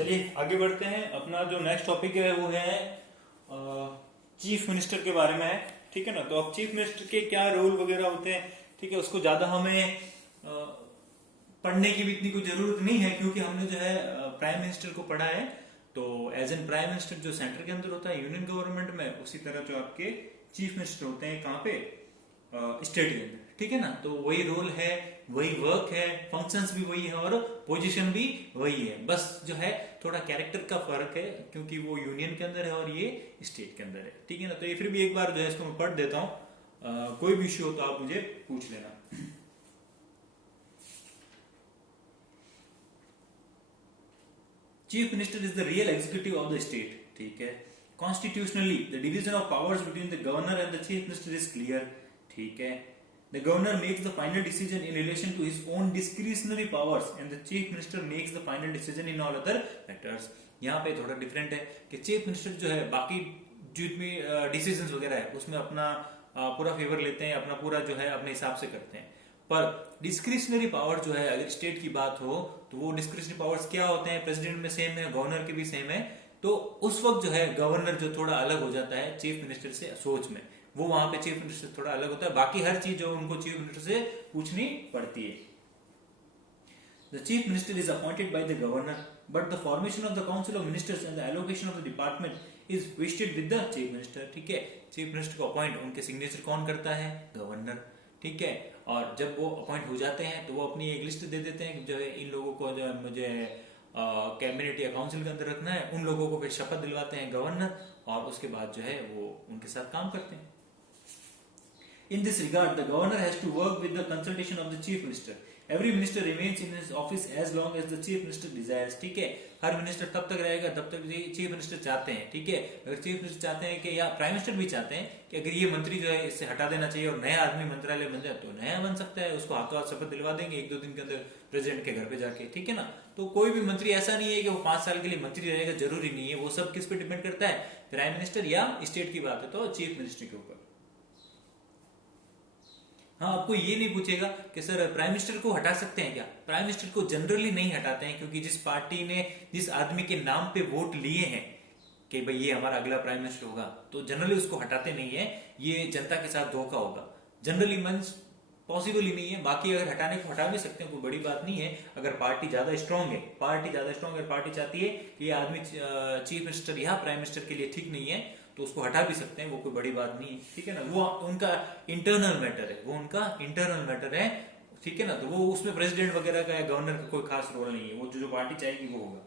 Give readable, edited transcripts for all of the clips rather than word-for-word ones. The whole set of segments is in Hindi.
चलिए आगे बढ़ते हैं। अपना जो नेक्स्ट टॉपिक है वो है चीफ मिनिस्टर के बारे में है। ठीक है ना। तो अब चीफ मिनिस्टर के क्या रोल वगैरह होते हैं, ठीक है, उसको ज्यादा हमें पढ़ने की भी इतनी कोई जरूरत नहीं है, क्योंकि हमने जो है प्राइम मिनिस्टर को पढ़ा है। तो एज एन प्राइम मिनिस्टर जो सेंटर के अंदर होता है यूनियन गवर्नमेंट में, उसी तरह जो आपके चीफ मिनिस्टर होते हैं कहाँ पे, स्टेट के अंदर। ठीक है ना। तो वही रोल है, वही वर्क है, फंक्शंस भी वही है और पोजीशन भी वही है। बस जो है थोड़ा कैरेक्टर का फर्क है, क्योंकि वो यूनियन के अंदर है और ये स्टेट के अंदर है। ठीक है ना। तो ये फिर भी एक बार जो है इसको मैं पढ़ देता हूँ। कोई भी इश्यू हो तो आप मुझे पूछ लेना। Chief minister is the real executive of the state. ठीक है। Constitutionally the division of powers between the governor and the chief minister is clear. ठीक है। The governor makes the final decision in relation to his own discretionary powers and the chief minister makes the final decision in all other matters. यहाँ पे थोड़ा डिफरेंट है कि चीफ मिनिस्टर जो है बाकी जितनी डिसीजंस वगैरह है उसमें अपना पूरा फेवर लेते हैं, अपना पूरा जो है अपने हिसाब से करते हैं। पर डिस्क्रिशनरी पावर जो है, अगर स्टेट की बात हो तो वो डिस्क्रिशनरी पावर्स क्या होते हैं, प्रेसिडेंट में सेम है, गवर्नर के भी सेम है। तो उस वक्त जो है गवर्नर जो थोड़ा अलग हो जाता है चीफ मिनिस्टर से सोच में, वो वहां पे चीफ मिनिस्टर थोड़ा अलग होता है। बाकी हर चीज जो उनको चीफ मिनिस्टर से पूछनी पड़ती है। The chief minister is appointed by the governor but the formation of the council of ministers and the allocation of the department is wasted with the chief minister. ठीक है। चीफ मिनिस्टर को अपॉइंट उनके सिग्नेचर कौन करता है, गवर्नर। ठीक है। और जब वो अपॉइंट हो जाते हैं तो वो अपनी एक लिस्ट दे देते हैं कि जो है इन लोगों को जो है मुझे कैबिनेट या काउंसिल के अंदर रखना है। उन लोगों को फिर शपथ दिलवाते हैं गवर्नर और उसके बाद जो है वो उनके साथ काम करते हैं। In this regard, the governor has to work with the consultation of the chief minister. Every minister remains in his office as long as the chief minister desires. ठीक है। हर मिनिस्टर तब तक रहेगा तब तक चीफ मिनिस्टर चाहते हैं। ठीक है। अगर चीफ मिनिस्टर चाहते हैं कि या प्राइम मिनिस्टर भी चाहते हैं कि अगर ये मंत्री जो है इससे हटा देना चाहिए और नया आदमी मंत्रालय बन जाए तो नया बन सकता है, उसको हाथों हाथ शपथ दिलवा देंगे 1-2 दिन के अंदर प्रेसिडेंट के घर पे जाके। ठीक है ना। तो कोई भी मंत्री ऐसा नहीं है कि वो 5 साल के लिए मंत्री रहेगा, जरूरी नहीं है। वो सब किस पे डिपेंड करता है, प्राइम मिनिस्टर या स्टेट की बात है तो चीफ मिनिस्टर के ऊपर। हाँ, आपको ये नहीं पूछेगा कि सर प्राइम मिनिस्टर को हटा सकते हैं क्या। प्राइम मिनिस्टर को जनरली नहीं हटाते हैं, क्योंकि जिस पार्टी ने जिस आदमी के नाम पे वोट लिए हैं कि भाई ये हमारा अगला प्राइम मिनिस्टर होगा, तो जनरली उसको हटाते नहीं है। ये जनता के साथ धोखा होगा। जनरली मींस पॉसिबल ही नहीं है। बाकी अगर हटाने को हटा भी सकते हैं, कोई बड़ी बात नहीं है। अगर पार्टी ज्यादा स्ट्रांग है, अगर पार्टी चाहती है कि ये आदमी चीफ मिनिस्टर या प्राइम मिनिस्टर के लिए ठीक नहीं है तो उसको हटा भी सकते हैं, वो कोई बड़ी बात नहीं है। ठीक है ना। वो उनका इंटरनल मैटर है। ठीक है ना। तो वो उसमें प्रेसिडेंट वगैरह का या गवर्नर का कोई खास रोल नहीं है। वो जो पार्टी चाहेगी वो होगा।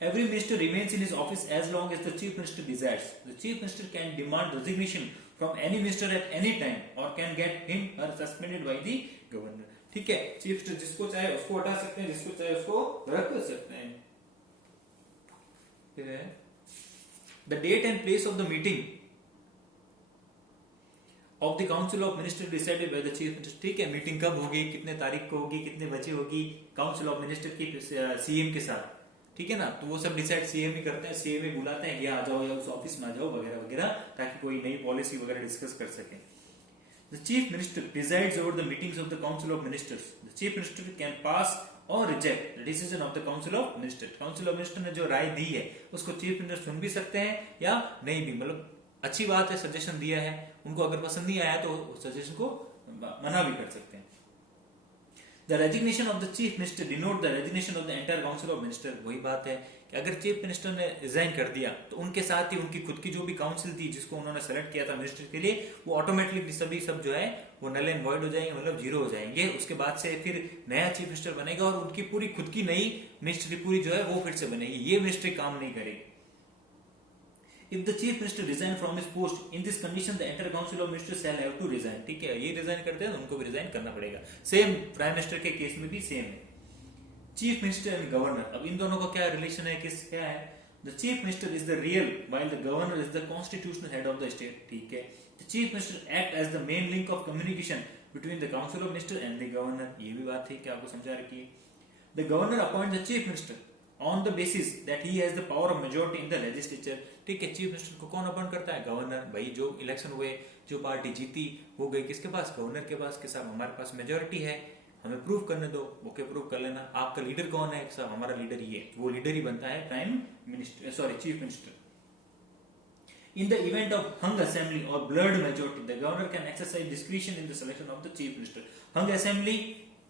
Every minister remains in his office as long as the chief minister desires. The chief minister can demand resignation from any minister at any time or can get him or suspended by the governor. ठीक है। चीफ मिनिस्टर जिसको चाहे उसको हटा सकते हैं, जिसको चाहे उसको रख सकते हैं। The date and place of the meeting of the council of ministers decided by the chief minister. ठीक है। मीटिंग कब होगी, कितने तारीख को होगी, कितने बजे होगी, काउंसिल ऑफ मिनिस्टर की सीएम के साथ। ठीक है ना। तो वो सब डिसाइड सीएम ही करते हैं। सीएम ही बुलाते हैं कि आ जाओ या उस ऑफिस में आ जाओ वगैरह वगैरह, ताकि कोई नई पॉलिसी वगैरह डिस्कस कर सके। The chief minister presides over the meetings of the council of ministers. The chief minister can pass और reject the decision of the council of minister. Council of minister ने जो राय दी है उसको चीफ मिनिस्टर सुन भी सकते हैं या नहीं भी, मतलब अच्छी बात है, सजेशन दिया है, उनको अगर पसंद नहीं आया तो सजेशन को मना भी कर सकते हैं। The resignation of the chief minister denote the resignation of the entire council of minister. वही बात है कि अगर चीफ मिनिस्टर ने रिजाइन कर दिया तो उनके साथ ही उनकी खुद की जो भी काउंसिल थी जिसको उन्होंने सेलेक्ट किया था मिनिस्टर के लिए, वो ऑटोमेटिकली सभी सब जो है वो नल एंड वॉइड हो जाएंगे, मतलब जीरो हो जाएंगे। उसके बाद से फिर नया चीफ मिनिस्टर बनेगा और उनकी पूरी खुद की नई मिनिस्ट्री पूरी जो है वो फिर से बनेगी। ये मिनिस्ट्री काम नहीं करेगी। If the chief minister resign from his post, in this condition the entire council of ministers shall have to resign. ठीक है। ये रिजाइन करते हैं तो उनको भी रिजाइन करना पड़ेगा। सेम प्राइम मिनिस्टर के केस में भी सेम है। चीफ मिनिस्टर एंड गवर्नर, अब इन दोनों का क्या रिलेशन है, क्या है। The chief minister is the real while the governor is the constitutional head of the state. ठीक है। The chief minister act as the main link of communication between the council of minister and the governor. ये भी बात है कि आपको समझा रखी है। The governor appoints the chief minister on the basis that he has the power of majority in the legislature. ठीक है। चीफ मिनिस्टर को कौन अपॉइंट करता है, गवर्नर। भाई जो इलेक्शन हुए, जो पार्टी जीती वो गई किसके पास, गवर्नर के पास, के साथ हमारे पास मेजोरिटी है, हमें प्रूव करने दो, ओके प्रूव कर लेना। आपका लीडर कौन है? साहब हमारा लीडर ये है, वो लीडर ही बनता है prime minister, sorry chief minister. In the event of hung assembly or blurred majority, the governor can exercise discretion in the selection of the chief minister. Hung assembly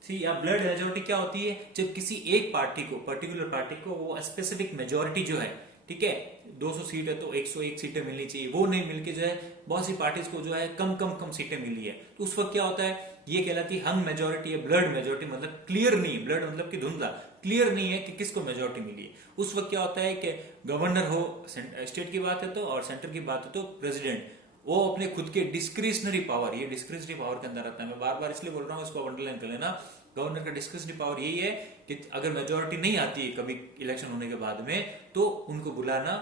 थी या ब्लड मेजोरिटी क्या होती है? जब किसी एक पार्टी को, पर्टिकुलर पार्टी को वो स्पेसिफिक मेजोरिटी जो है, ठीक है, 200 सीट है तो 101 सीटें मिलनी चाहिए, वो नहीं मिलके जो है बहुत सी पार्टीज को जो है कम सीटें मिली है, तो उस वक्त क्या होता है? ये कहलाती है हंग मेजोरिटी या ब्लड मेजोरिटी, मतलब क्लियर नहीं है, ब्लड मतलब कि धुंधला, क्लियर नहीं है कि किसको मेजोरिटी मिली है। उस वक्त क्या होता है कि गवर्नर हो, स्टेट की बात है तो, और सेंटर की बात है तो प्रेसिडेंट, वो अपने खुद के डिस्क्रिशनरी पावर, ये डिस्क्रिशनरी पावर के अंदर आता है। मैं बार बार इसलिए बोल रहा हूँ, इसको अंडरलाइन कर लेना। गवर्नर का डिस्क्रिशनरी पावर यही है कि अगर मेजोरिटी नहीं आती है कभी इलेक्शन होने के बाद में, तो उनको बुलाना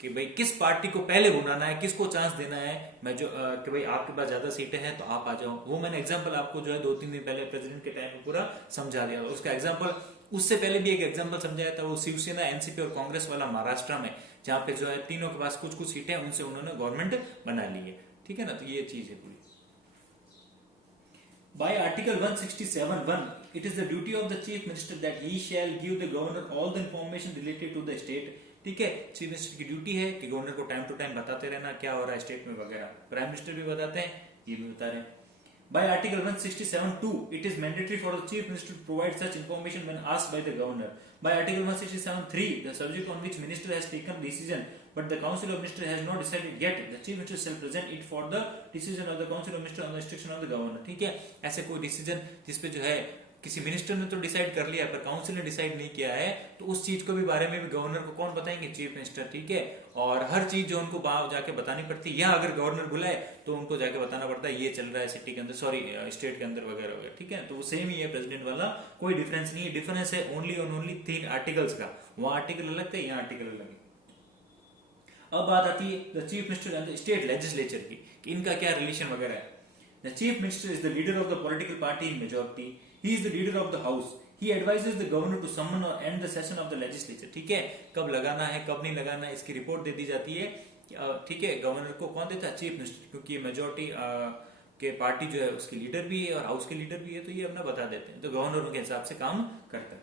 कि भाई किस पार्टी को पहले बुलाना है, किसको चांस देना है, कि भाई आपके पास ज्यादा सीटें हैं तो आप आ जाओ। वो मैंने एग्जांपल आपको जो है 2-3 दिन पहले प्रेसिडेंट के टाइम में पूरा समझा दिया। उसका एग्जांपल, उससे पहले भी एक एग्जांपल समझाया था, वो शिवसेना, एनसीपी और कांग्रेस वाला महाराष्ट्र में, जहां पे जो है तीनों के पास कुछ सीटें, उनसे उन्होंने गवर्नमेंट बना ली है, ठीक है ना। तो ये चीज है पूरी। By Article 167(1), it is the duty of the Chief Minister that he shall give the Governor all the information related to the state। ठीक है, चीफ मिनिस्टर की ड्यूटी है कि गवर्नर को टाइम टू टाइम बताते रहना क्या हो रहा है स्टेट में वगैरह। प्राइम मिनिस्टर भी बताते हैं, ये भी बता रहे हैं। By Article 167(2), it is mandatory for the Chief Minister to provide such information when asked by the Governor. By Article 167(3), the subject on which Minister has taken decision but the Council of Ministers has not decided yet, the Chief Minister shall present it for the decision of the Council of Ministers on the instruction of the Governor। ठीक है, ऐसे कोई डिसीजन जिसपे जो है किसी मिनिस्टर ने तो डिसाइड कर लिया पर काउंसिल ने डिसाइड नहीं किया है, तो उस चीज को भी बारे में भी गवर्नर को कौन बताएंगे? Chief minister. ठीक है, और हर चीज जो उनको वहां जाके बतानी पड़ती है, या अगर गवर्नर बुलाए तो उनको जाके बताना पड़ता है ये चल रहा है सिटी के अंदर, सॉरी स्टेट के अंदर वगैरह वगैरह। ठीक है, तो वो सेम ही है प्रेसिडेंट वाला, कोई डिफरेंस नहीं है। डिफरेंस है ओनली और ओनली 3 आर्टिकल्स का, वहां आर्टिकल अलग थे, यहाँ आर्टिकल अलग है। अब बात आती है the chief minister and the state legislature की, कि इनका क्या रिलेशन वगैरह है। The chief minister is the leader of the political party in majority, he is the leader of the house, he advises the governor to summon और and the session of the legislature. ठीक है, कब लगाना है कब नहीं लगाना है इसकी रिपोर्ट दे दी जाती है। ठीक है, गवर्नर को कौन देता है? चीफ मिनिस्टर, क्योंकि ये मेजोरिटी के पार्टी जो है उसकी लीडर भी है और हाउस के लीडर भी है, तो ये अपना बता देते हैं, तो गवर्नर उनके हिसाब से काम करता है।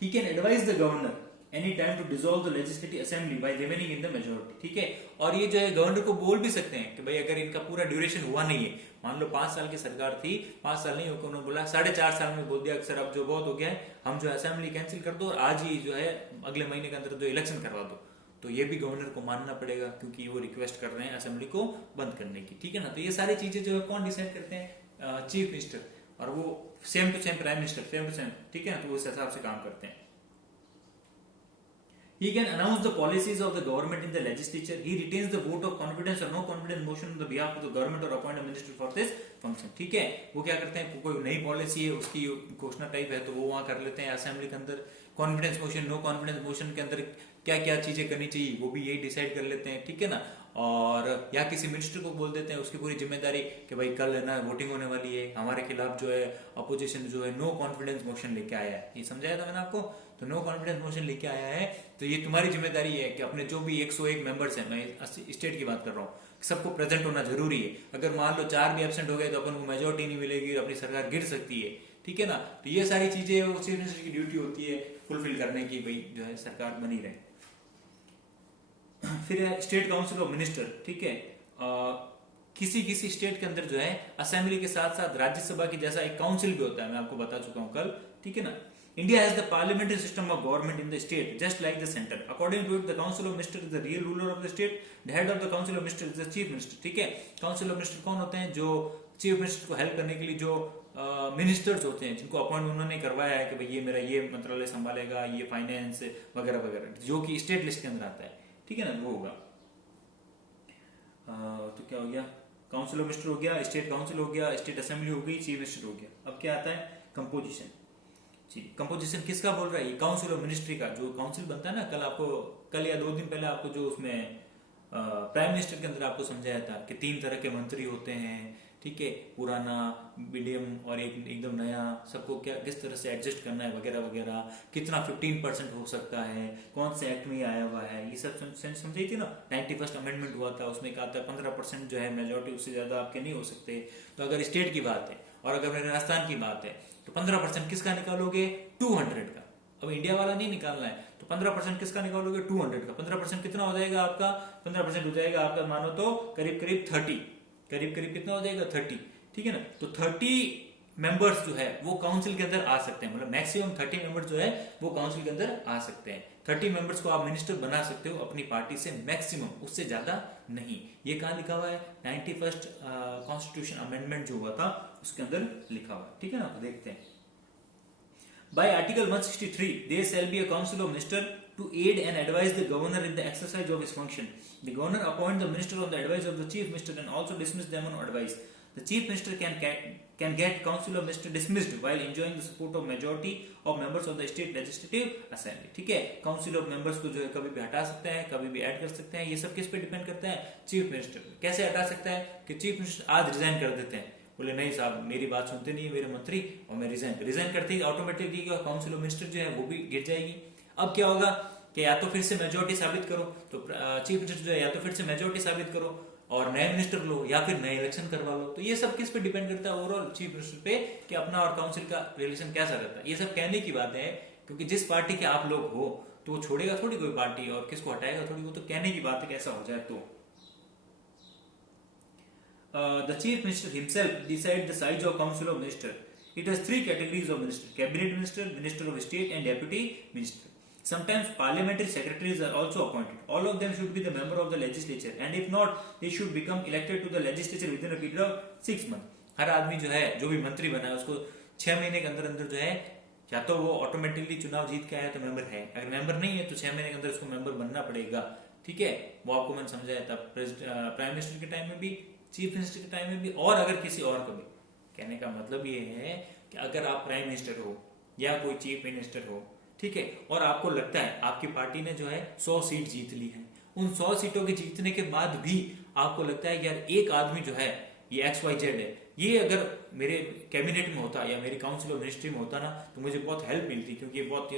He can advise the governor any time to dissolve the legislative assembly by remaining in the majority. ठीक है, और ये जो है गवर्नर को बोल भी सकते हैं कि भाई अगर इनका पूरा ड्यूरेशन हुआ नहीं है, मान लो 5 साल की सरकार थी, 5 साल नहीं होकर उन्होंने बोला 4.5 साल में बोल दिया सर अब जो बहुत हो गया है, हम जो असेंबली कैंसिल कर दो और आज ही जो है अगले महीने के अंदर जो इलेक्शन करवा दो, तो ये भी गवर्नर को मानना पड़ेगा क्योंकि वो रिक्वेस्ट कर रहे हैं असेंबली को बंद करने की। ठीक है ना, तो ये सारी चीजें जो है कौन डिसाइड करते हैं? चीफ मिनिस्टर, और वो same to same prime minister, same to same. ठीक है, तो उस हिसाब से काम करते हैं। He can announce the policies of the government in the legislature. He retains the vote of confidence or no confidence motion on the behalf of the government or appoint a minister for this function। ठीक है, वो क्या करते हैं, कोई नई पॉलिसी है उसकी घोषणा टाइप है तो वो वहां कर लेते हैं असेंबली के अंदर। Confidence motion, no confidence motion के अंदर क्या क्या चीजें करनी चाहिए वो भी यही डिसाइड कर लेते हैं। ठीक है ना, और या किसी मिनिस्टर को बोल देते हैं उसकी पूरी जिम्मेदारी कि भाई कल है ना वोटिंग होने वाली है, हमारे खिलाफ जो है अपोजिशन जो है नो कॉन्फिडेंस मोशन लेके आया है, ये समझाया था मैंने आपको। तो नो कॉन्फिडेंस मोशन लेके आया है तो ये तुम्हारी जिम्मेदारी है कि अपने जो भी 101 मेंबर्स हैं, मैं स्टेट की बात कर रहा हूँ, सबको प्रेजेंट होना जरूरी है। अगर मान लो 4 भी एब्सेंट हो गए तो अपन को मेजोरिटी नहीं मिलेगी और अपनी सरकार गिर सकती है। ठीक है ना, तो ये सारी चीजें चीफ मिनिस्टर की ड्यूटी होती है फुलफिल करने की, भाई जो है सरकार बनी रहे। फिर है स्टेट काउंसिल ऑफ मिनिस्टर। ठीक है, किसी किसी स्टेट के अंदर जो है असेंबली के साथ साथ राज्यसभा की जैसा एक काउंसिल भी होता है, मैं आपको बता चुका हूं कल। ठीक है ना, India has the parliamentary system of government in the state, just like the center. According to it, the Council of Ministers is the real ruler of the state. The head of the Council of Ministers is the Chief Minister. ठीक है, Council of Ministers कौन होते हैं? जो चीफ मिनिस्टर को हेल्प करने के लिए जो मिनिस्टर्स होते हैं, जिनको अपॉइंट उन्होंने करवाया है कि भाई ये मेरा ये मंत्रालय संभालेगा, ये फाइनेंस वगैरह वगैरह, जो कि स्टेट लिस्ट के अंदर आता है। ठीक है ना, वो होगा। तो क्या हो गया, काउंसिल ऑफ मिनिस्टर हो गया, स्टेट काउंसिल हो गया, स्टेट असेंबली हो गई, चीफ मिनिस्टर हो गया। अब क्या आता है? कंपोजिशन। कंपोजिशन किसका बोल रहा है? ये काउंसिल ऑफ मिनिस्ट्री का जो काउंसिल बनता है ना, कल या 2 दिन पहले आपको जो उसमें प्राइम मिनिस्टर के अंदर आपको समझाया था कि 3 तरह के मंत्री होते हैं। ठीक है, पुराना, मीडियम और एकदम नया, सबको क्या किस तरह से एडजस्ट करना है वगैरह वगैरह, कितना 15% हो सकता है, कौन से एक्ट में आया हुआ है, ये सब समझाई थी ना। 91st अमेंडमेंट हुआ था, उसमें कहा था 15% जो है मेजोरिटी, उससे ज्यादा आपके नहीं हो सकते। तो अगर स्टेट की बात है और अगर मेरे राजस्थान की बात है तो 15% किसका निकालोगे? 200 का। अब इंडिया वाला नहीं निकालना है, तो 15% किसका निकालोगे? 200 का। 15% कितना हो जाएगा आपका? 15% हो जाएगा आपका, मानो तो करीब करीब 30, करीब करीब कितना हो जाएगा? 30, ठीक है ना। तो 30 मेंबर्स जो है वो काउंसिल के अंदर आ सकते हैं, मतलब मैक्सिमम 30 मेंबर्स जो है वो काउंसिल के अंदर आ सकते हैं। 30 मेंबर्स को आप मिनिस्टर बना सकते हो अपनी पार्टी से, मैक्सिमम, उससे ज्यादा नहीं। ये कहाँ लिखा हुआ है? 91st कॉन्स्टिट्यूशन अमेंडमेंट जो हुआ था उसके अंदर लिखा हुआ है, ठीक है ना। तो देखते हैं। By Article 163, there shall be a council of ministers to aid and advise the governor in the exercise of his function. The governor appoints the minister on the advice of the chief minister and also dismiss them on advice. The chief minister can get council of ministers dismissed while enjoying the support of majority of members of the state legislative assembly. ठीक है, काउंसिल ऑफ मेंबर्स को जो है कभी भी हटा सकते हैं, कभी भी ऐड कर सकते हैं। ये सब किस पे डिपेंड करता है? Chief minister. कैसे हटा सकता है? कि चीफ मिनिस्टर आज रिजाइन कर देते हैं, बोले नहीं साहब मेरी बात सुनते नहीं है मेरे मंत्री, और मैं रिजाइन करते ही ऑटोमेटिकली काउंसिल ऑफ मिनिस्टर जो है वो भी गिर जाएगी। अब क्या होगा कि या तो फिर से मेजोरिटी साबित करो, तो चीफ मिनिस्टर जो है या तो फिर से मेजोरिटी साबित करो और नए मिनिस्टर लो, या फिर नए इलेक्शन करवा लो। तो ये सब किस पे डिपेंड करता है? ओवरऑल चीफ मिनिस्टर पे, कि अपना और काउंसिल का रिलेशन कैसा रहता है। ये सब कहने की बातें है, क्योंकि जिस पार्टी के आप लोग हो तो वो छोड़ेगा थोड़ी कोई पार्टी, और किसको हटाएगा थोड़ी, वो तो कहने की बात है कैसा हो जाए। तो the chief minister himself decides the size of council of minister. It has 3 categories of minister: cabinet minister, minister of state, and deputy minister. Sometimes parliamentary secretaries are also appointed. All of them should be the member of the legislature, and if not, they should become elected to the legislature within a period of 6 months. हर आदमी जो है, जो भी मंत्री बना है, उसको 6 महीने के अंदर अंदर जो है, या तो वो ऑटोमेटिकली चुनाव जीत के आया तो मेंबर है, अगर मेंबर नहीं है तो 6 महीने के अंदर उसको मेंबर बनना पड़ेगा, ठीक है। वो आपको मैंने समझाया था प्राइम मिनिस्टर के टाइम में भी, चीफ मिनिस्टर के टाइम में भी, और अगर किसी और को भी। कहने का मतलब ये है कि अगर आप प्राइम मिनिस्टर हो या कोई चीफ मिनिस्टर हो, ठीक है, और आपको लगता है आपकी पार्टी ने जो है 100 सीट जीत ली है, उन 100 सीटों के जीतने के बाद भी आपको लगता है कि यार एक आदमी जो है ये XYZ है, ये अगर मेरे कैबिनेट में होता या मेरी काउंसिल ऑफ मिनिस्ट्री में होता ना तो मुझे बहुत हेल्प मिलती, क्योंकि ये बहुत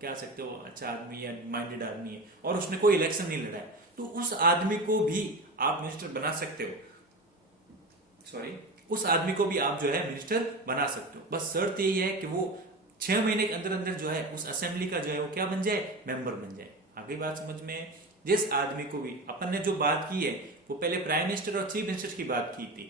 क्या सकते हो अच्छा आदमी या माइंडेड आदमी है, और उसने कोई इलेक्शन नहीं लड़ा है, तो उस आदमी को भी आप मिनिस्टर बना सकते हो। उस आदमी को भी आप जो है मिनिस्टर बना सकते हो। बस शर्त यही है कि वो 6 महीने के अंदर अंदर जो है उस असेंबली का जो है वो क्या बन जाए? मेंबर बन जाए। आगे बात समझ में? जिस आदमी को भी अपन ने जो बात की है वो पहले प्राइम मिनिस्टर और चीफ मिनिस्टर की बात की थी,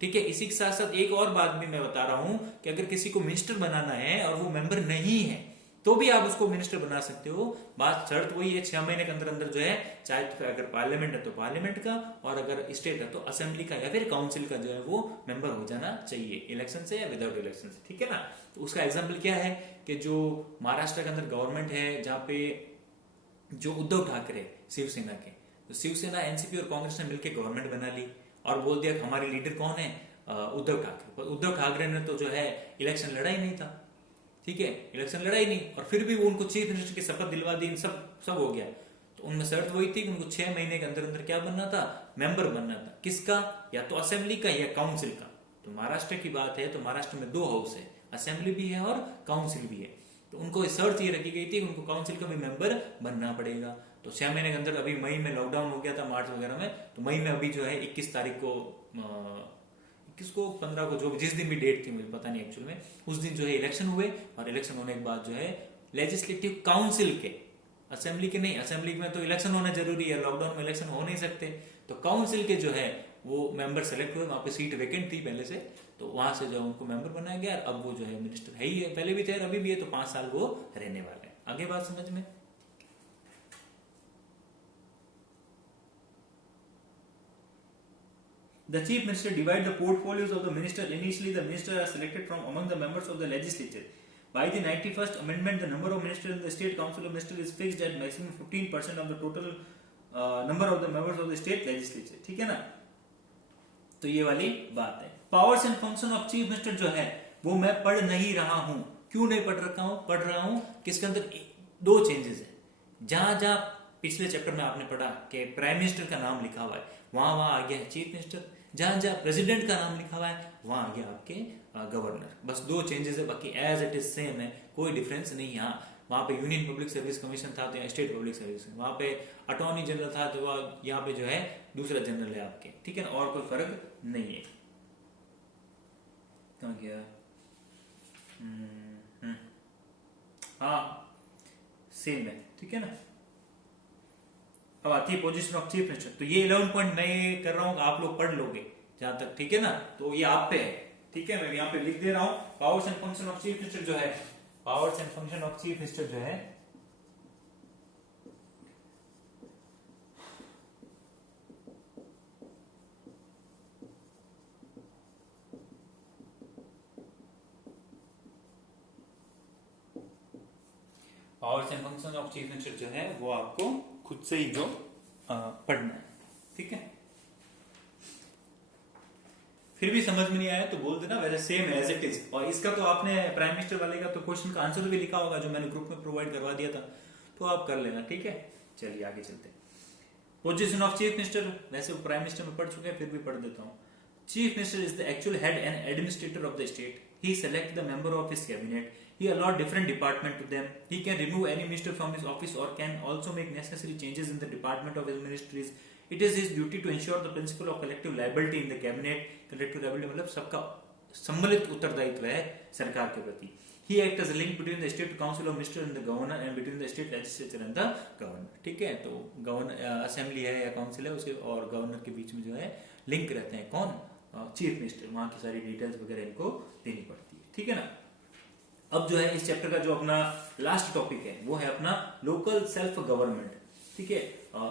ठीक है। इसी के साथ साथ एक और बात भी मैं बता रहा हूं कि अगर किसी को मिनिस्टर बनाना है और वो मेंबर नहीं है तो भी आप उसको मिनिस्टर बना सकते हो। बात शर्त वही है, 6 महीने के अंदर अंदर जो है, चाहे तो अगर पार्लियामेंट है तो पार्लियामेंट का, और अगर स्टेट है तो असेंबली का या फिर काउंसिल का जो है वो मेंबर हो जाना चाहिए, इलेक्शन से या विदाउट इलेक्शन से, ठीक है ना। तो उसका एग्जाम्पल क्या है कि जो महाराष्ट्र के अंदर गवर्नमेंट है, जहां पे जो उद्धव ठाकरे शिवसेना के, तो शिवसेना, एनसीपी और कांग्रेस ने मिलकर गवर्नमेंट बना ली और बोल दिया कि हमारे लीडर कौन है? उद्धव ठाकरे। पर उद्धव ठाकरे ने तो जो है इलेक्शन लड़ा ही नहीं था, ठीक है, इलेक्शन लड़ा ही नहीं, और फिर भी वो उनको चीफ मिनिस्टर की शपथ दिलवा दी, सब हो गया। तो उनमें शर्त वही थी कि उनको 6 महीने के अंदर अंदर क्या बनना था? मेंबर बनना था। किसका? या तो असेंबली का या काउंसिल का। तो महाराष्ट्र की बात है तो महाराष्ट्र में 2 हाउस है, असेंबली भी है और काउंसिल भी है। तो उनको शर्त ये रखी गई थी उनको काउंसिल का भी मेंबर बनना पड़ेगा। तो 6 महीने के अंदर, अभी मई में लॉकडाउन हो गया था, मार्च वगैरह में, तो मई में अभी जो है 21 तारीख को 21 को 15 को, जो जिस दिन भी डेट थी मुझे पता नहीं एक्चुअल में, उस दिन जो है इलेक्शन हुए, और इलेक्शन होने के बाद जो है लेजिस्लेटिव काउंसिल के, असेंबली के नहीं, असेंबली में तो इलेक्शन होना जरूरी है, लॉकडाउन में इलेक्शन हो नहीं सकते, तो काउंसिल के जो है वो मेंबर सेलेक्ट हुए, वहां पे सीट वेकेंट थी पहले से, तो वहां से जो उनको मेंबर बनाया गया। अब वो जो है मिनिस्टर है ही है, पहले भी थे और अभी भी है, तो 5 साल वो रहने वाले हैं। आगे बात समझ में? The chief minister divides the portfolios of the minister. Initially, the ministers are selected from among the members of the legislature. By the 91st Amendment, the number of ministers in the State Council of Ministers is fixed at maximum 15% of the total number of the members of the state legislature. ठीक है ना? तो ये वाली बात है। Powers and function of chief minister जो है वो मैं पढ़ नहीं रहा हूं। क्यों नहीं पढ़ रहा हूं? किसके अंदर 2 चेंजेस है। जहां जहां पिछले चैप्टर में आपने पढ़ा कि प्राइम मिनिस्टर का नाम लिखा हुआ है, वहां आ गया है चीफ मिनिस्टर। जहां जहां प्रेसिडेंट का नाम लिखा हुआ है वहां आ गया आपके गवर्नर। बस 2 चेंजेस है, बाकी एज इट इज सेम है, कोई डिफरेंस नहीं। यहाँ वहां पे यूनियन पब्लिक सर्विस कमीशन था तो स्टेट पब्लिक सर्विस, वहां पे अटॉर्नी जनरल था तो यहाँ पे जो है दूसरा जनरल है आपके, ठीक है ना, और कोई फर्क नहीं है। कहाँ गया? हाँ सेम है, ठीक है ना। अब आती है पोजीशन ऑफ चीफ मिनिस्टर। तो ये 11 पॉइंट मैं ये कर रहा हूँ, आप लोग पढ़ लोगे जहां तक, ठीक है ना। तो ये आप पे है, ठीक है। मैं यहाँ पे लिख दे रहा हूँ powers and function of chief minister जो है, powers and function of chief minister जो है, powers and function of chief minister जो है वो आपको खुद से ही जो पढ़ना है, ठीक है। फिर भी समझ में नहीं आया तो बोल देना, वैसे सेम एज इट इज। और इसका तो आपने प्राइम मिनिस्टर वाले का तो क्वेश्चन का आंसर भी लिखा होगा जो मैंने ग्रुप में प्रोवाइड करवा दिया था, तो आप कर लेना, ठीक है। चलिए आगे चलते हैं। पोजीशन ऑफ चीफ मिनिस्टर, वैसे वो प्राइम मिनिस्टर में पढ़ चुके हैं, फिर भी पढ़ देता हूँ। Chief minister is the actual head and administrator of the state. He select the member of his cabinet. He allot different department to them. He can remove any minister from his office or can also make necessary changes in the department of his ministries. It is his duty to ensure the principle of collective liability in the cabinet. Collective liability मतलब सबका सम्मिलित उत्तरदायित्व है सरकार के प्रति. He acts as a link between the state council of ministers and the governor and between the state legislature and the governor. ठीक है, तो गवर्नर असेंबली है या काउंसिल है उसके और गवर्नर के बीच में जो है लिंक रहते हैं कौन, चीफ मिनिस्टर, वहां की सारी डिटेल्स वगैरह इनको देनी पड़ती है, ठीक है ना। अब जो है इस चैप्टर का जो अपना लास्ट टॉपिक है वो है अपना लोकल सेल्फ गवर्नमेंट, ठीक है।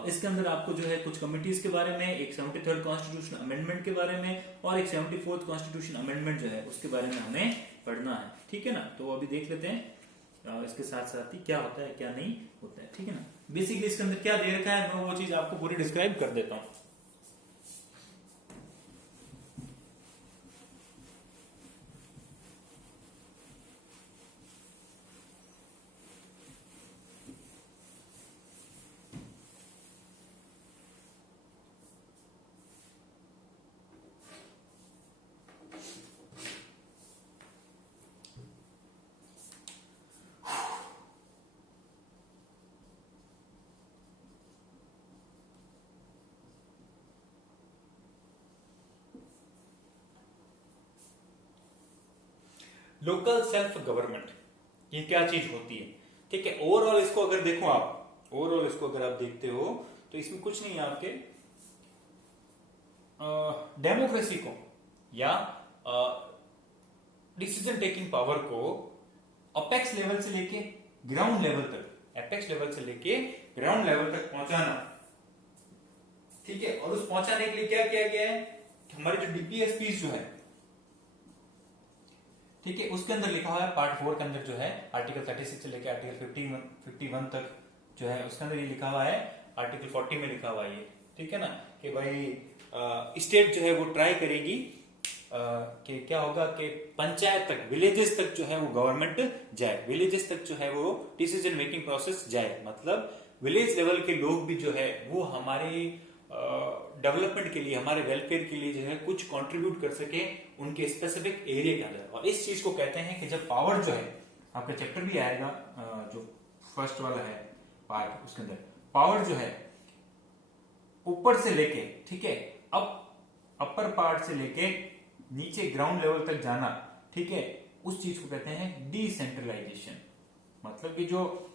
इसके अंदर आपको जो है कुछ कमिटीज के बारे में, एक 73rd कॉन्स्टिट्यूशन अमेंडमेंट के बारे में और एक 74th कॉन्स्टिट्यूशन अमेंडमेंट जो है उसके बारे में हमें पढ़ना है, ठीक है ना। तो अभी देख लेते हैं इसके साथ साथ ही क्या होता है क्या नहीं होता है, ठीक है ना। बेसिकली इसके अंदर क्या दे रखा है मैं वो चीज आपको पूरी डिस्क्राइब कर देता हूँ। लोकल सेल्फ गवर्नमेंट ये क्या चीज होती है, ठीक है। ओवरऑल इसको अगर देखो आप, ओवरऑल इसको अगर आप देखते हो तो इसमें कुछ नहीं है आपके डेमोक्रेसी को या डिसीजन टेकिंग पावर को अपेक्स लेवल से लेके ग्राउंड लेवल तक, एपेक्स लेवल से लेके ग्राउंड लेवल तक पहुंचाना, ठीक है। और उस पहुंचाने के लिए क्या किया गया है, हमारे जो डीपीएसपी जो है, ठीक है, उसके अंदर लिखा हुआ है पार्ट 4 के अंदर जो है आर्टिकल 36 से लेकर आर्टिकल 51 तक जो है उसके अंदर ये लिखा हुआ है, आर्टिकल 40 में लिखा हुआ है ये, ठीक है ना, कि भाई स्टेट जो है वो ट्राई करेगी कि क्या होगा कि पंचायत तक, विलेजेस तक जो है वो गवर्नमेंट जाए, विलेजेस तक जो है वो डिसीजन मेकिंग प्रोसेस जाए। मतलब विलेज लेवल के लोग भी जो है वो हमारे डेवलपमेंट के लिए, हमारे वेलफेयर के लिए जो है कुछ कंट्रीब्यूट कर सके उनके स्पेसिफिक एरिया के अंदर। और इस चीज को कहते हैं कि जब पावर जो है, आपका चैप्टर भी आएगा जो फर्स्ट वाला है पार्ट, उसके अंदर पावर जो है ऊपर से लेके, ठीक है, अपर पार्ट से लेके नीचे ग्राउंड लेवल तक जाना, ठीक है, उस चीज को कहते हैं डिसेंट्रलाइजेशन। मतलब कि जो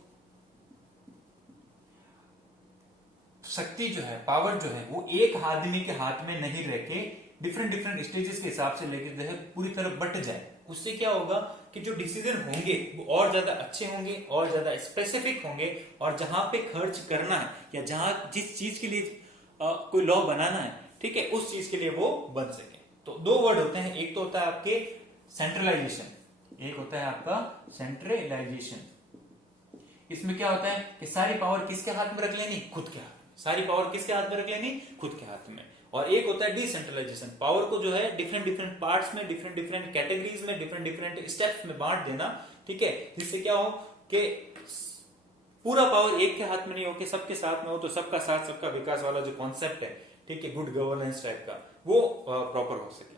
शक्ति जो है, पावर जो है वो एक आदमी के हाथ में नहीं रह के डिफरेंट डिफरेंट स्टेजेस के हिसाब से लेके जो है पूरी तरह बट जाए। उससे क्या होगा कि जो डिसीजन होंगे वो और ज्यादा अच्छे होंगे और ज्यादा स्पेसिफिक होंगे, और जहां पे खर्च करना है या जहां जिस चीज के लिए कोई लॉ बनाना है, ठीक है, उस चीज के लिए वो बन सके। तो दो वर्ड होते हैं, एक तो होता है आपके सेंट्रलाइजेशन, एक होता है आपका सेंट्रलाइजेशन। इसमें क्या होता है कि सारी पावर किसके हाथ में रख लेनी, खुद के हाथ, सारी पावर किसके हाथ में रख लेनी, खुद के हाथ में। और एक होता है डिसेंट्रलाइजेशन, पावर को जो है डिफरेंट डिफरेंट पार्ट्स में, डिफरेंट डिफरेंट कैटेगरीज में, डिफरेंट डिफरेंट स्टेप्स में बांट देना, ठीक है, जिससे क्या हो कि पूरा पावर एक के हाथ में नहीं हो, कि सबके साथ में हो, तो सबका साथ सबका विकास वाला जो कॉन्सेप्ट है, ठीक है, गुड गवर्नेंस टाइप का, वो प्रॉपर हो सके,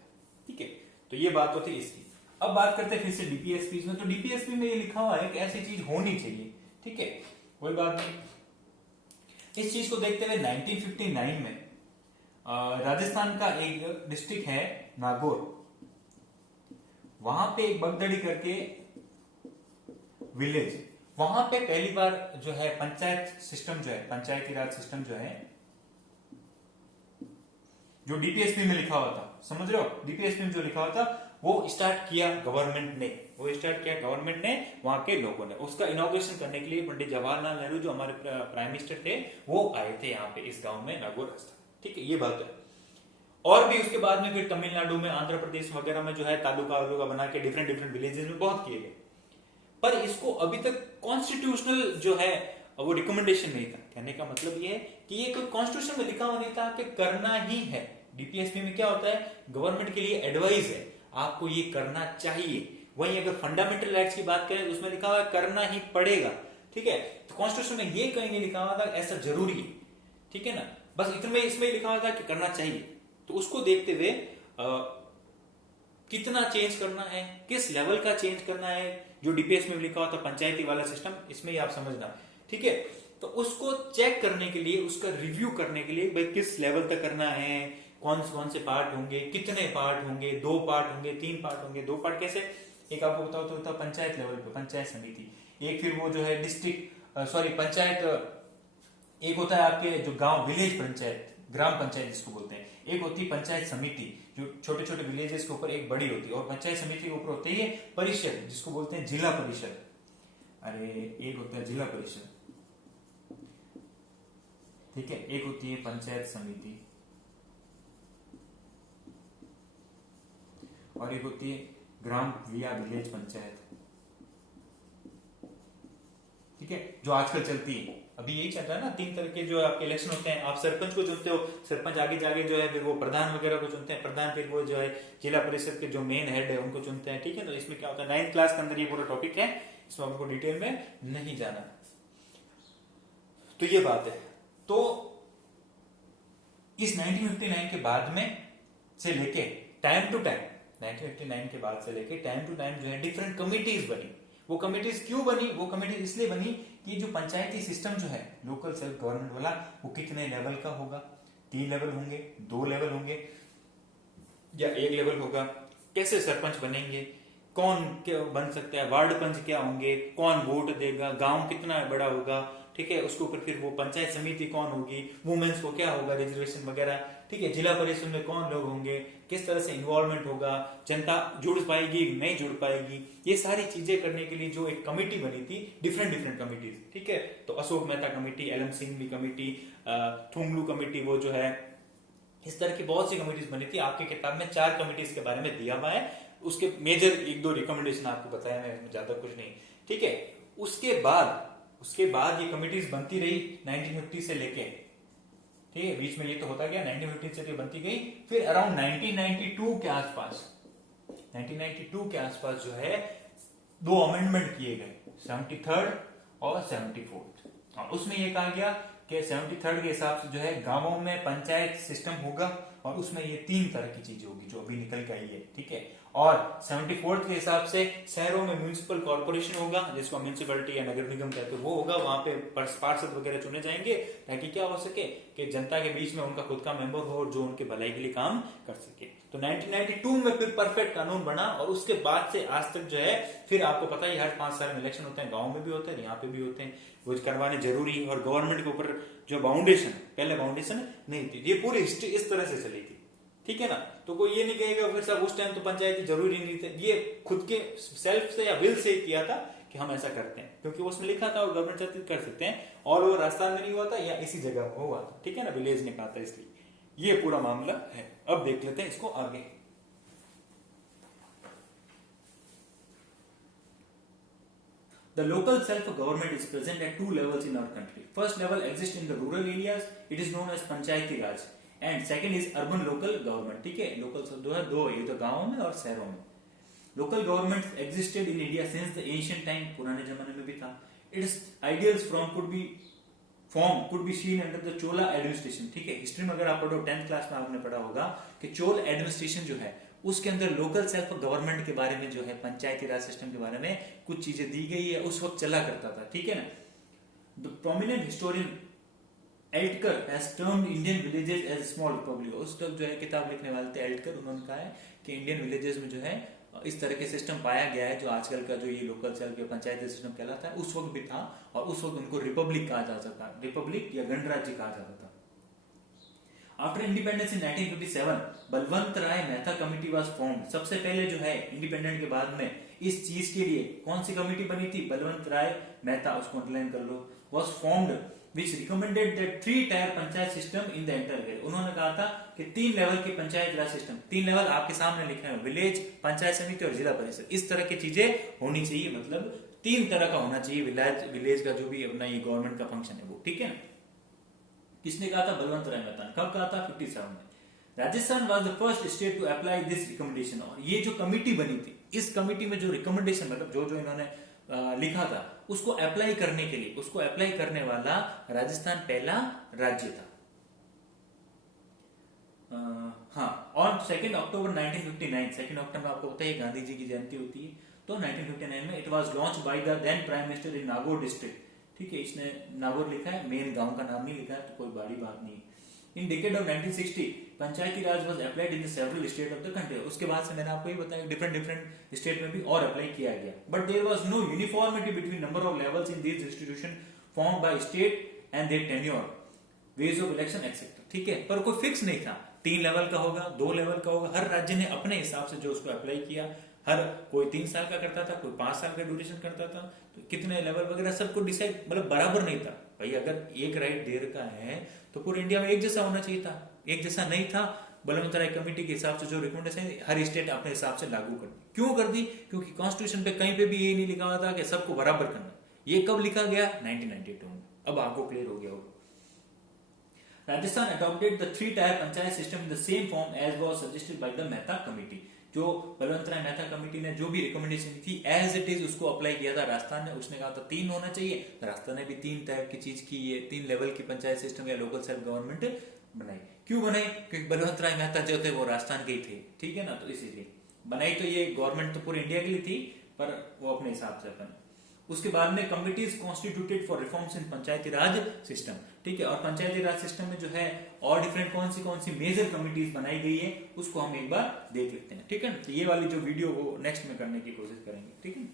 ठीक है। तो ये बात होती है इसकी। अब बात करते हैं फिर से डीपीएसपी में। तो डीपीएसपी में ये लिखा हुआ है कि ऐसी चीज होनी चाहिए, ठीक है, कोई बात नहीं। इस चीज को देखते हुए 1959 में राजस्थान का एक डिस्ट्रिक्ट है नागौर, वहां पे एक बगदड़ी करके विलेज, वहां पे पहली बार जो है पंचायत सिस्टम जो है, पंचायती राज सिस्टम जो है, जो डीपीएसपी में लिखा हुआ था, समझ रहे हो, डीपीएसपी में जो लिखा हुआ था वो स्टार्ट किया गवर्नमेंट ने, वो स्टार्ट किया गवर्नमेंट ने, वहां के लोगों ने। उसका इनॉग्रेशन करने के लिए पंडित जवाहरलाल नेहरू जो हमारे प्राइम मिनिस्टर थे वो आए थे यहाँ पे इस गांव में नागौर राजस्थान, ठीक है, ये बात है। और भी उसके बाद में फिर तमिलनाडु में, आंध्र प्रदेश वगैरह में जो है तालुका बना के डिफरेंट डिफरेंट विलेजेस में बहुत किए गए, पर इसको अभी तक कॉन्स्टिट्यूशनल जो है वो रिकमेंडेशन नहीं था। कहने का मतलब ये है कि ये कोई कॉन्स्टिट्यूशन में लिखा हुआ नहीं था कि करना ही है। डीपीएसपी में क्या होता है, गवर्नमेंट के लिए एडवाइस है, आपको ये करना चाहिए। वहीं अगर फंडामेंटल राइट्स की बात करें तो उसमें लिखा हुआ है करना ही पड़ेगा, ठीक है। तो कॉन्स्टिट्यूशन में ये कहीं नहीं लिखा हुआ था ऐसा जरूरी है, ठीक है ना, बस इतने में इसमें लिखा हुआ था कि करना चाहिए। तो उसको देखते हुए कितना चेंज करना है, किस लेवल का चेंज करना है, जो डीपीएस में लिखा हुआ था पंचायती वाला सिस्टम, इसमें ही आप समझना, ठीक है। तो उसको चेक करने के लिए, उसका रिव्यू करने के लिए भाई किस लेवल तक करना है, कौन से पार्ट होंगे, कितने पार्ट होंगे, 2 पार्ट होंगे, 3 पार्ट होंगे। 2 पार्ट कैसे, एक आपको बताओ तो होता पंचायत लेवल पे पंचायत समिति, एक फिर वो जो है डिस्ट्रिक्ट सॉरी पंचायत, एक होता है आपके जो गांव विलेज पंचायत, ग्राम पंचायत जिसको बोलते हैं, एक होती है पंचायत समिति जो छोटे छोटे विलेजेस के ऊपर एक बड़ी होती है, और पंचायत समिति के ऊपर होती है परिषद जिसको बोलते हैं जिला परिषद, अरे एक होता है जिला परिषद, ठीक है, एक होती है पंचायत समिति और एक होती है ग्राम या विलेज पंचायत, ठीक है, जो आजकल चलती है। अभी यही चल रहा है ना, 3 तरह के जो आपके इलेक्शन होते हैं, आप सरपंच को चुनते हो, सरपंच आगे जाके जो है फिर वो प्रधान वगैरह को चुनते हैं, प्रधान फिर वो जो है जिला परिषद के जो मेन हेड है उनको चुनते हैं, ठीक है। तो इसमें क्या होता है, 9th क्लास के अंदर ये पूरा टॉपिक है, इसमें आपको डिटेल में नहीं जाना। तो ये बात है। तो इस 1959 के बाद में से लेके टाइम टू टाइम, 1959 के बाद से लेके टाइम टू टाइम जो है डिफरेंट कमिटीज बनी। वो कमिटीज क्यों बनी, वो कमिटीज इसलिए बनी कि जो पंचायती सिस्टम जो है लोकल सेल्फ गवर्नमेंट वाला, वो कितने लेवल का होगा, 3 लेवल होंगे, 2 लेवल होंगे या 1 लेवल होगा, कैसे सरपंच बनेंगे, कौन क्या बन सकता है, वार्ड पंच क्या होंगे, कौन वोट देगा, गांव कितना बड़ा होगा, ठीक है। उसके ऊपर फिर वो पंचायत समिति कौन होगी, वुमेन्स को क्या होगा, रिजर्वेशन वगैरह, ठीक है। जिला परिषद में कौन लोग होंगे, किस तरह से इन्वॉल्वमेंट होगा, जनता जुड़ पाएगी नहीं जुड़ पाएगी, ये सारी चीजें करने के लिए जो एक कमेटी बनी थी, डिफरेंट डिफरेंट कमिटीज, ठीक है। तो Ashok Mehta committee, LM Singhvi committee, Thungon committee, वो जो है इस तरह की बहुत सी कमिटीज बनी थी। आपकी किताब में 4 कमिटीज के बारे में दिया हुआ है, उसके मेजर 1-2 रिकमेंडेशन आपको बताया मैं, ज्यादा कुछ नहीं, ठीक है। उसके बाद ये कमिटीज बनती रही 1950 से लेके, ठीक है, बीच में ये तो होता गया, 1950 से तो बनती गई, फिर अराउंड 1992 के आसपास, 1992 के आसपास जो है 2 अमेंडमेंट किए गए, 73rd और 74th, और उसमें ये कहा गया कि 73rd के हिसाब से जो है गांवों में पंचायत सिस्टम होगा, और उसमें ये 3 तरह की चीजें होगी जो अभी निकल के आई है, ठीक है। और 74th के हिसाब से शहरों में म्यूनिसिपल कॉर्पोरेशन होगा, जिसको म्यूनिसिपैलिटी या नगर निगम कहते हैं, वो होगा, वहां पे पार्षद वगैरह चुने जाएंगे, ताकि क्या हो सके कि जनता के बीच में उनका खुद का मेंबर हो और जो उनके भलाई के लिए काम कर सके। तो 1992 में फिर परफेक्ट कानून बना, और उसके बाद से आज तक जो है, फिर आपको पता ही हर 5 साल में इलेक्शन होते हैं, गाँव में भी होते हैं, यहाँ पे भी होते हैं, वो करवाने जरूरी है। और गवर्नमेंट के ऊपर जो बाउंडेशन, पहले बाउंडेशन नहीं थी, ये पूरी हिस्ट्री इस तरह से चली थी, ठीक है ना। तो कोई ये नहीं कहेगा फिर सब उस टाइम तो पंचायती जरूरी नहीं थे, ये खुद के सेल्फ से या विल से किया था कि हम ऐसा करते हैं, क्योंकि उसमें लिखा था और गवर्नमेंट चाहती कर सकते हैं, और वो राजस्थान में नहीं हुआ था या इसी जगह हुआ था, ठीक है ना, विलेज नहीं पाता, इसलिए ये पूरा मामला है। अब देख लेते हैं इसको आगे। The local self-government is present at 2 levels in our country. First level exists in the rural areas. It is known as Panchayati Raj. And second is urban local government. ठीक है, local जो है 2 है, ये तो गाँव में और शहरों में। Local government existed in India since the ancient time. पुराने जमाने में भी था. Its ideals could be seen under the Chola administration. ठीक है, हिस्ट्री में अगर आप पढ़ो 10th क्लास में आपने पढ़ा होगा कि चोल एडमिनिस्ट्रेशन जो है उसके अंदर लोकल सेल्फ गवर्नमेंट के बारे में जो है, पंचायती राज सिस्टम के बारे में कुछ चीजें दी गई है, उस वक्त चला करता था, ठीक है ना। The prominent historian Altekar has termed Indian villages as small republic. उस तक जो है किताब लिखने वाले थे एल्टकर, उन्होंने कहा है कि इंडियन विलेजेस में जो है इस तरह के सिस्टम पाया गया है जो आजकल का जो ये लोकल सेल के पंचायती सिस्टम कहलाता है उस वक्त भी था, और उस वक्त उनको रिपब्लिक कहा जा सकता है, रिपब्लिक या गणराज्य कहा जाता था। After independence in 1957 Balwant Rai Mehta committee was formed. सबसे पहले जो है इंडिपेंडेंट के बाद में इस चीज के लिए कौन सी कमेटी बनी थी? बलवंत राय मेहता, उसको अंडरलाइन कर लो, was formed which recommended that 3-tier panchayat system in the entire area। उन्होंने कहा था कि 3 लेवल के पंचायत राज सिस्टम, 3 लेवल आपके सामने लिखे हैं, विलेज, पंचायत समिति और जिला परिषद, इस तरह की चीजें होनी चाहिए, मतलब 3 तरह का होना चाहिए विलेज का जो भी अपना ये गवर्नमेंट का फंक्शन है वो, ठीक है ना। किसने कहा था? बलवंत राय मेहता ने। कब कहा था? 57 में। Rajasthan was the first state to apply this recommendation. और ये जो कमिटी बनी थी, इस कमिटी में जो रिकमेंडेशन मतलब जो इन्होंने लिखा था उसको अप्लाई करने के लिए, उसको अप्लाई करने वाला राजस्थान पहला राज्य था। हाँ, ऑन 2 अक्टूबर 1959, 2 अक्टूबर में आपको पता है गांधी जी की जयंती होती है, तो 1959 में it was launch by the then prime minister in Nagaur district. ठीक है, इसने नागौर लिखा है, मेन गांव का नाम नहीं लिखा है, तो कोई बड़ी बात नहीं। In decade of 1960 panchayati raj was applied in the several state of the country. उसके बाद से मैंने आपको ये बताया डिफरेंट स्टेट में भी और अप्लाई किया गया, but there was no uniformity between number of levels in this institution formed by state and their tenure, ways of election etcetera. ठीक है, पर कोई फिक्स नहीं था, 3 लेवल का होगा, 2 लेवल का होगा, हर राज्य ने अपने हिसाब से जो उसको अप्लाई किया, हर कोई 3 साल का करता था, कोई 5 साल का ड्यूरेशन करता था, तो कितने लेवल वगैरह सबको डिसाइड मतलब बराबर नहीं था भाई। अगर एक राइट देर का है तो पूरे इंडिया में एक जैसा होना चाहिए था, एक जैसा नहीं था। बलवंत राय कमेटी के हिसाब से जो रिकमेंडेशन हर स्टेट अपने हिसाब से लागू कर दी। क्यों कर दी? क्योंकि कॉन्स्टिट्यूशन पे कहीं पे भी ये नहीं लिखा हुआ था कि सबको बराबर करना। ये कब लिखा गया? 1992 में। अब आपको क्लियर हो गया होगा। Rajasthan adopted the 3-tier panchayat system in the same form as was suggested by the Mehta committee. जो बलवंत राय मेहता कमेटी ने जो भी रिकमेंडेशन थी एज इट इज उसको अप्लाई किया था राजस्थान ने। उसने कहा था 3 होना चाहिए, राजस्थान ने भी 3 टाइप की चीज की, ये 3 लेवल की पंचायत सिस्टम या लोकल सेल्फ गवर्नमेंट बनाई। क्यों बनाई? क्योंकि बलवंत राय मेहता जो थे वो राजस्थान के ही थे, ठीक है ना, तो इसीलिए बनाई। तो ये गवर्नमेंट तो पूरे इंडिया के लिए थी, पर वो अपने हिसाब से अपन। उसके बाद में committees constituted for reforms in Panchayati Raj system. ठीक है, और पंचायती राज सिस्टम में जो है और डिफरेंट कौन सी मेजर कमिटीज बनाई गई है उसको हम एक बार देख लेते हैं। ठीक है, तो ये वाली जो वीडियो वो नेक्स्ट में करने की कोशिश करेंगे। ठीक है।